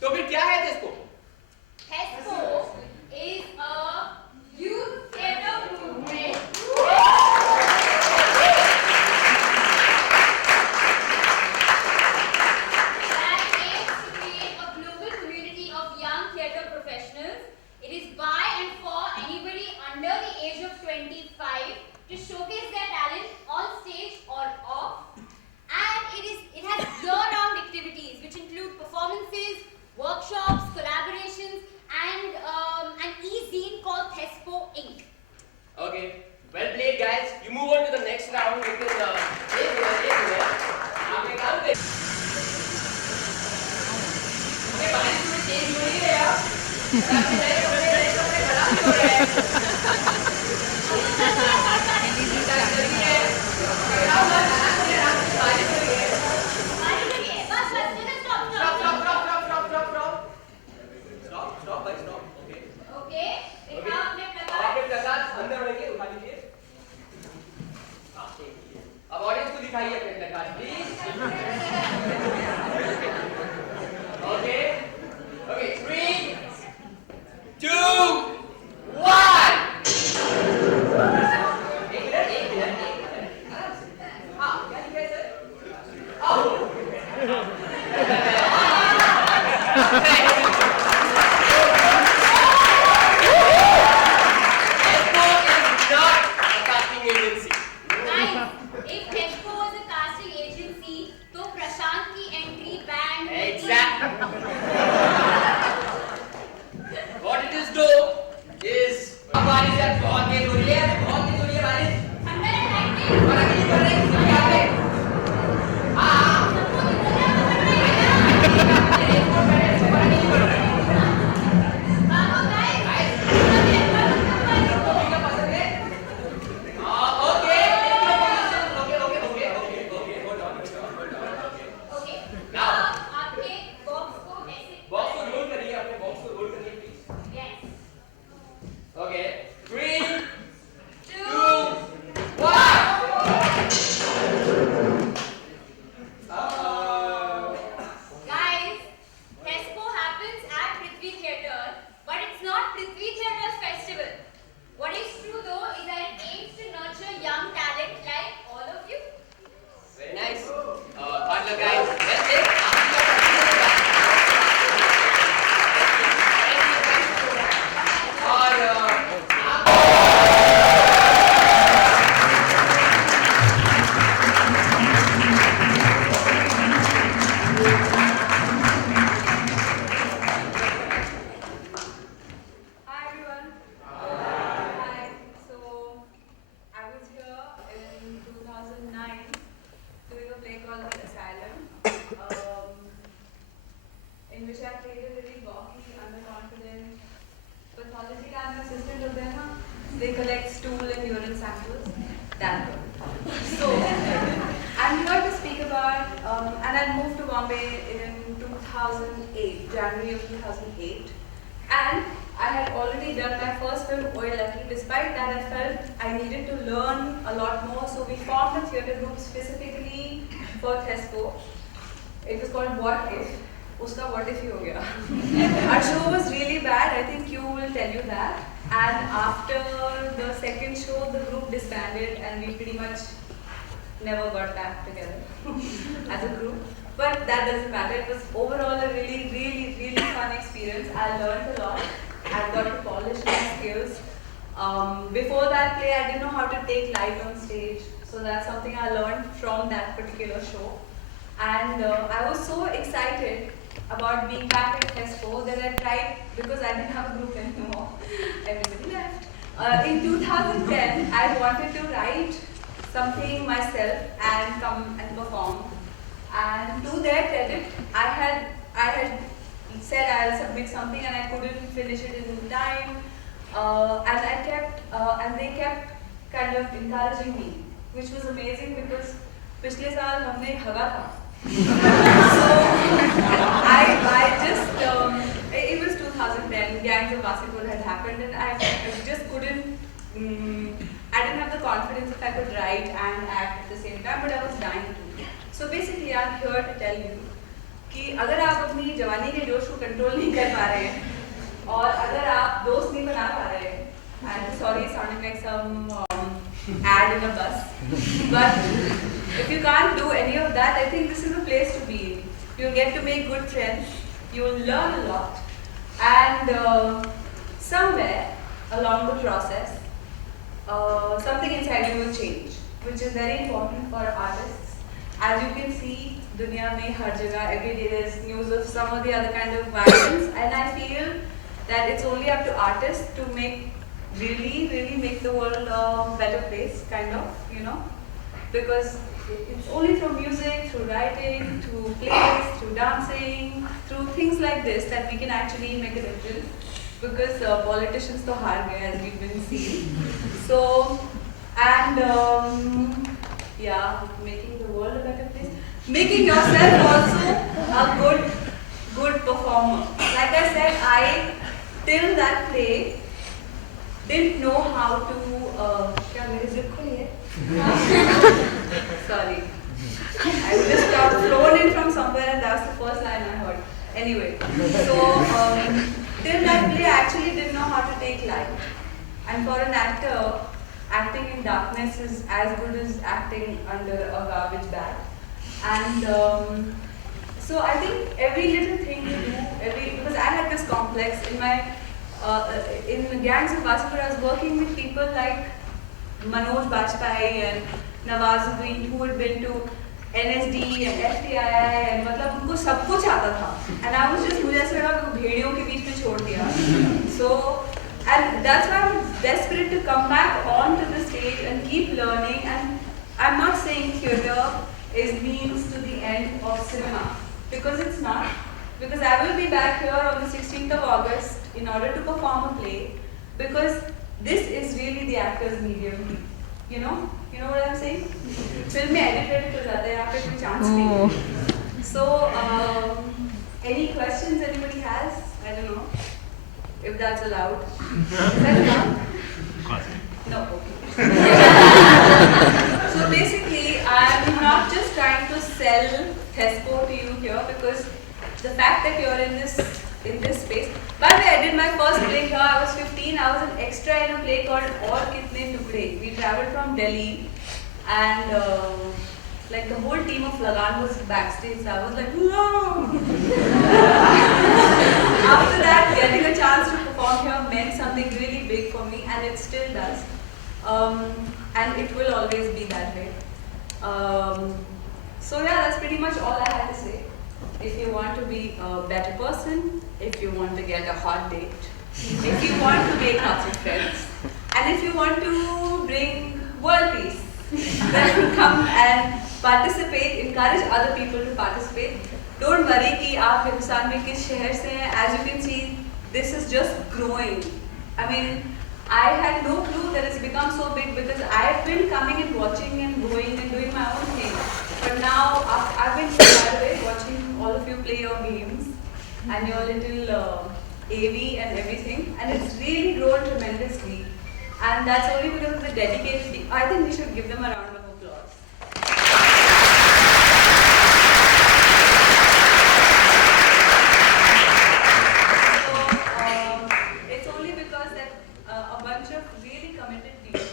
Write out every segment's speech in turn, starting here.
तो फिर क्या है इसको? TESCO is a youth theatre movement that aims to create a global community of young theatre professionals. It is by and for anybody under the age of 25 to showcase their talent on stage or off. And it has year-round activities which include performances, workshops, collaborations, and an e-zine called TESCO Inc. Okay, well played, guys. You move on to the next round because आप एक काम करें। अरे बारिश थोड़ी तेज हो रही है यार। आपके नए कपड़े खराब नहीं हो रहे हैं। They collect stool and urine samples. That one. So, I'm here to speak about, and I moved to Bombay in 2008, January of 2008. And I had already done my first film, Oil Lucky. Despite that, I felt I needed to learn a lot more. So we formed a theatre group specifically for TESCO. It was called What If. Uska what if hi ho gaya. Our show was really bad. I think Q will tell you that. And after the second show, the group disbanded and we pretty much never got back together as a group. But that doesn't matter. It was overall a really fun experience. I learned a lot. I got to polish my skills. Before that play, I didn't know how to take light on stage. So that's something I learned from that particular show. And I was so excited about being back at TESCO that I tried, because I didn't have a group anymore, everybody left. In 2010, I wanted to write something myself and come and perform. And to their credit, I had said I'll submit something and I couldn't finish it in time. And they kept kind of encouraging me, which was amazing because पिछले साल हमने हगा था. So I just it was 2010. Gangs of Wasipur had happened, and I just couldn't. I didn't have the confidence if I could write and act at the same time, but I was dying to. So basically, I'm here to tell you कि अगर आप अपनी जवानी के जोश को control नहीं कर पा रहे हैं और अगर आप दोस्त नहीं बना पा रहे हैं, and sorry sounding like some ad in a bus, but if you can't do any of that, I think this is the place to be in. You'll get to make good friends, you'll learn a lot, and somewhere along the process, something inside you will change, which is very important for artists. As you can see, dunya mein har jagah, every day there's news of some or the other kind of violence, and I feel that it's only up to artists to really make the world a better place, kind of, you know, because it's only through music, through writing, through plays, through dancing, through things like this that we can actually make a difference, because politicians to har gaye, as we've been seeing. So, and yeah, making the world a better place, making yourself also a good performer. Like I said, I till that play didn't know how to क्या मेरी zip खुली है? Sorry, I just got flown in from somewhere and that's the first line I heard. Anyway, so till that play I actually didn't know how to take light, and for an actor, acting in darkness is as good as acting under a garbage bag. And so I think every little thing you do, because I had this complex in my in the gangs of Wasipur, I was working with people like Manoj Bajpayee and Nawazuddin, who had been to NSD and FTII, and मतलब उनको सब कुछ आता था, and I was just, मुझे ऐसा लगा कि भेड़ियों के बीच में छोड़ दिया. So, and that's why I'm desperate to come back onto the stage and keep learning. And I'm not saying theatre is means to the end of cinema, because it's not. Because I will be back here on the 16th of August in order to perform a play, because this is really the actor's medium. You know what I'm saying? Film में edited हो जाता है, यहाँ पे कोई chance नहीं है. So, any questions anybody has? I don't know if that's allowed. Is that allowed? No, okay. So basically, I'm not just trying to sell Thespo to you here, because the fact that you're in this space. By the way, I did my first play here. I was 15. I was an extra in a play called Aur Kitne Tukde. We traveled from Delhi, and like the whole team of Lagan was backstage. So I was like, whoa! After that, getting a chance to perform here meant something really big for me, and it still does. And it will always be that way. So yeah, that's pretty much all I had to say. If you want to be a better person, if you want to get a hot date, if you want to make lots of friends, and if you want to bring world peace, then come and participate, encourage other people to participate. Don't worry कि आप हिंदुस्तान में किस शहर से हैं. As you can see, this is just growing. I mean, I had no clue that it's become so big, because I've been coming and watching and going and doing my own thing. But now I've been, by the way, watching all of you play your games and your little AV and everything, and it's really grown tremendously. And that's only because of the dedicated team. I think we should give them a round of applause. It's only because that a bunch of really committed people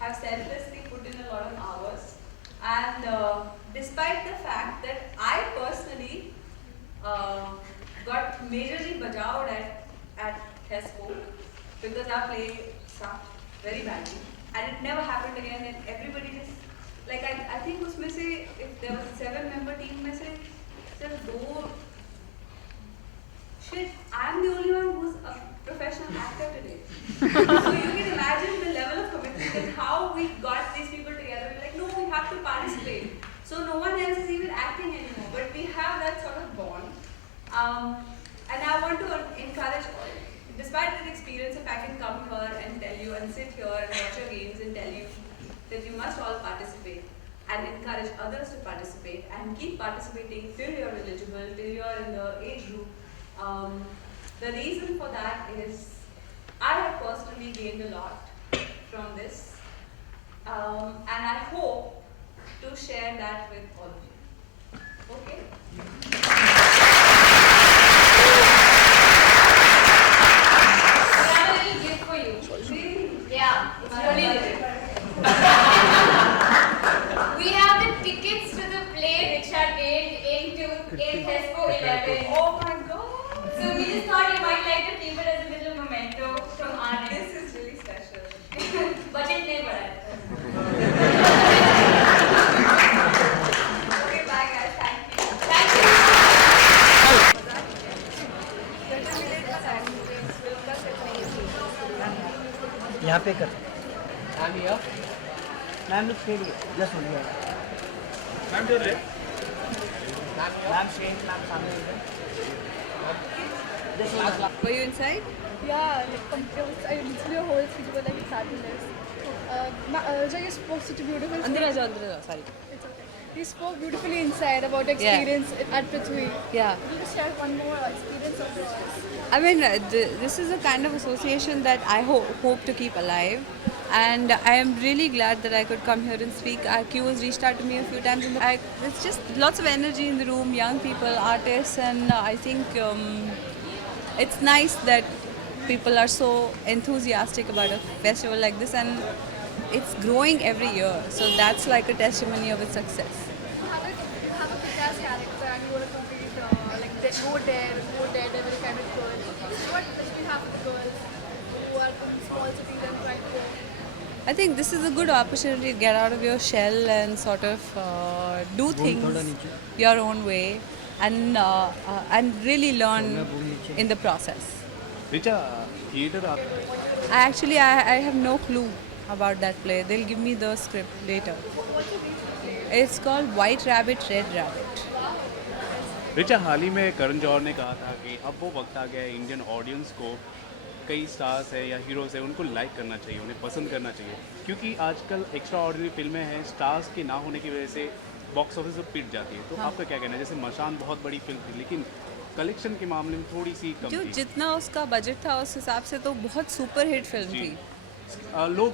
have selflessly put in a lot of hours, and despite the fact that I personally got majorly bajawed at Thespo, because I play sucked very badly, and it never happened again, and everybody just, like, I think उसमें से, if there was a 7-member team में से सिर्फ 2, shit, I'm the only one who's a professional actor today. So you can imagine the level of commitment and how we got these people together. We're like, no, we have to participate. So no one else is even acting anymore, but we have that sort of bond. And I want to encourage all, despite that experience, if I can come here and tell you and sit here and watch your games and tell you that you must all participate and encourage others to participate and keep participating till you're eligible, till you're in the age group. The reason for that is I have personally gained a lot from this, and I hope to share that with all of you. Okay? यहाँ पे कर I'm here. Ma'am लोग खेल just हो गया I'm here. Ma'am strain ma'am सामने Were you inside? Yeah, like confused. I literally a whole speech about like sadness. Jay, you spoke such a beautiful. Andhra jo, sorry. It's okay. You spoke beautifully inside about your experience at Prithvi. Yeah. Can you just share one more experience of yours? I mean, this is a kind of association that I hope to keep alive. And I am really glad that I could come here and speak. Q has reached out to me a few times. It's just lots of energy in the room, young people, artists, and I think it's nice that people are so enthusiastic about a festival like this, and it's growing every year. So that's like a testimony of its success. You have a kick-ass character and you want to complete like they go devil kind of girl. What does we have with girls who are from small cities and try to go? I think this is a good opportunity to get out of your shell and sort of do things your own way and really learn in the process. Richa, theatre आप I have no clue about that play. They'll give me the script later. It's called White Rabbit, Red Rabbit. Richa हाल ही में करण जौहर ने कहा था कि अब वो वक्त आ गया है इंडियन ऑडियंस को कई स्टार्स है या हीरोज़ है उनको लाइक करना चाहिए, उन्हें पसंद करना चाहिए, क्योंकि आजकल एक्स्ट्रा ऑर्डिनरी फिल्में हैं, स्टार्स के ना होने की वजह से बॉक्स ऑफिस पर पिट जाती है. तो आपका क्या कहना है? जैसे मशान बहुत बड़ी फिल्म थी लेकिन कलेक्शन के मामले में थोड़ी सी कम जो थी. जितना उसका बजट था उस हिसाब से तो बहुत सुपर हिट फिल्म जी. थी. लोग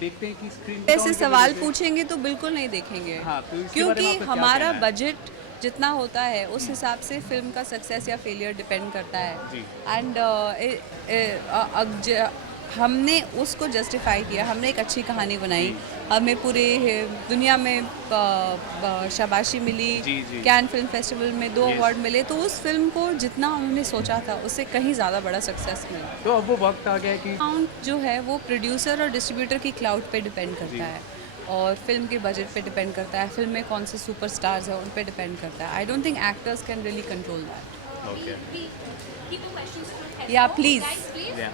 देखते हैं कि स्क्रीन ऐसे सवाल पूछेंगे तो बिल्कुल नहीं देखेंगे, हाँ, तो इसके बारे में क्योंकि आपका क्या हमारा कहना है? बजट जितना होता है उस हिसाब से फिल्म का सक्सेस या फेलियर डिपेंड करता है. जी. एंड हमने उसको जस्टिफाई किया, हमने एक अच्छी कहानी बनाई, हमें पूरे दुनिया में शाबाशी मिली, जी, जी. कैन फिल्म फेस्टिवल में 2 Yes. अवार्ड मिले, तो उस फिल्म को जितना हमने सोचा था उससे कहीं ज़्यादा बड़ा सक्सेस मिला. तो अब वो वक्त आ गया है कि अमाउंट जो है वो प्रोड्यूसर और डिस्ट्रीब्यूटर की क्लाउड पे डिपेंड करता है और फिल्म के बजट पे डिपेंड करता है, फिल्म में कौन से सुपरस्टार्स हैं उन पे डिपेंड करता है. I don't think actors can really control that. Okay Keep the questions to Tesco. Yeah, please. Guys, please. Yeah.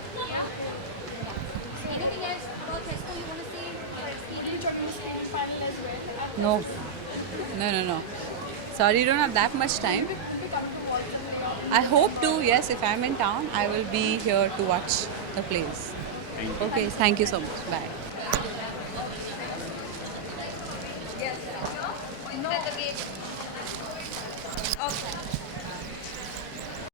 Anything else about Tesco you want to say? Or experience? Which one you say final as well? No. Sorry, you don't have that much time. I hope to, yes, if I'm in town, I will be here to watch the plays. Thank you. Okay, thank you so much. Bye.